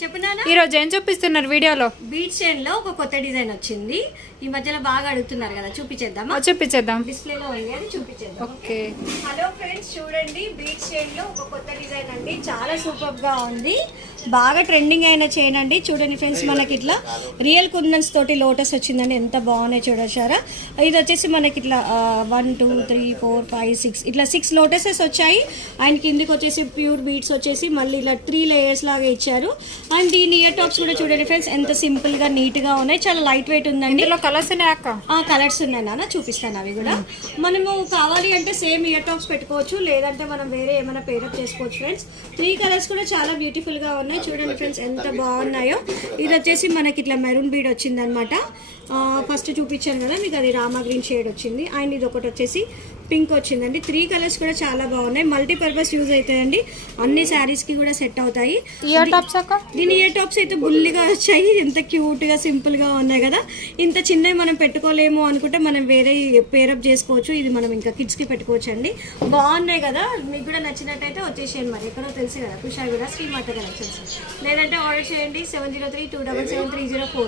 చెప్పునానా ఈ రోజు ఏం చూపిస్తున్నారు వీడియోలో? బీచ్ చైన్ లో ఒక కొత్త డిజైన్ వచ్చింది. ఈ మధ్యలో బాగా అడుగుతున్నారు కదా, చూపించేద్దామా? చూపించేద్దాం. డిస్ప్లేలో ఉంది, అది చూపించేద్దాం. ఓకే. హలో ఫ్రెండ్స్, చూడండి బీచ్ చైన్ లో ఒక కొత్త డిజైన్ అండి. చాలా సూపర్ గా ఉంది, బాగా ట్రెండింగ్ అయిన చైన్ అండి. చూడండి ఫ్రెండ్స్, మనకి ఇట్లా రియల్ కుందన్స్ తోటి లోటస్ వచ్చిందండి. ఎంత బాగున్నాయి చూడొచ్చారా. ఇది వచ్చేసి మనకి ఇట్లా 1 2 3 4 5 6 ఇట్లా 6 లోటసెస్ వచ్చాయి. అండ్ కిందికి వచ్చేసి ప్యూర్ బీడ్స్ వచ్చేసి మళ్ళీ ఇలా 3 లేయర్స్ లాగా ఇచ్చారు. అండ్ దీని ఇయర్ టాప్స్ కూడా చూడండి ఫ్రెండ్స్, ఎంత సింపుల్ గా నీట్ గా ఉన్నాయి. చాలా లైట్ వెయిట్ ఉందండి. కలర్స్ ఉన్నాయి అక్క? కలర్స్ ఉన్నాయి నాన్న, చూపిస్తాను అవి కూడా. మనము కావాలి అంటే సేమ్ ఇయర్ టాప్స్ పెట్టుకోవచ్చు, లేదంటే మనం వేరే ఏమైనా పేరప్ చేసుకోవచ్చు ఫ్రెండ్స్. 3 కలర్స్ కూడా చాలా బ్యూటిఫుల్ గా ఉన్నాయి. చూడండి ఫ్రెండ్స్ ఎంత బాగున్నాయో. ఇది వచ్చేసి మనకి ఇట్లా మెరూన్ బీడ్ వచ్చింది అనమాట. ఫస్ట్ చూపించాను కదా మీకు, అది రామా గ్రీన్ షేడ్ వచ్చింది. అండ్ ఇది ఒకటి వచ్చేసి పింక్ వచ్చిందండి. 3 కలర్స్ కూడా చాలా బాగున్నాయి. మల్టీపర్పస్ యూజ్ అవుతాయండి, అన్ని శారీస్ కి కూడా సెట్ అవుతాయి. ఇయర్ టాప్స్ అక్క? దీని ఇయర్ టాప్స్ అయితే బుల్లిగా వచ్చాయి. ఎంత క్యూట్ గా సింపుల్ గా ఉన్నాయి కదా. ఇంత చిన్నవి మనం పెట్టుకోలేము అనుకుంటే మనం వేరే పేరప్ చేసుకోవచ్చు. ఇది మనం ఇంకా కిడ్స్ కి పెట్టుకోవచ్చు అండి. బాగున్నాయి కదా. మీకు కూడా నచ్చినట్టయితే వచ్చేసేయండి. మరి ఎక్కడో తెలుసు కదా, కుషాయిగూడ శ్రీమాత కలెక్షన్స్. లేదంటే ఆర్డర్ చేయండి 703-277-304.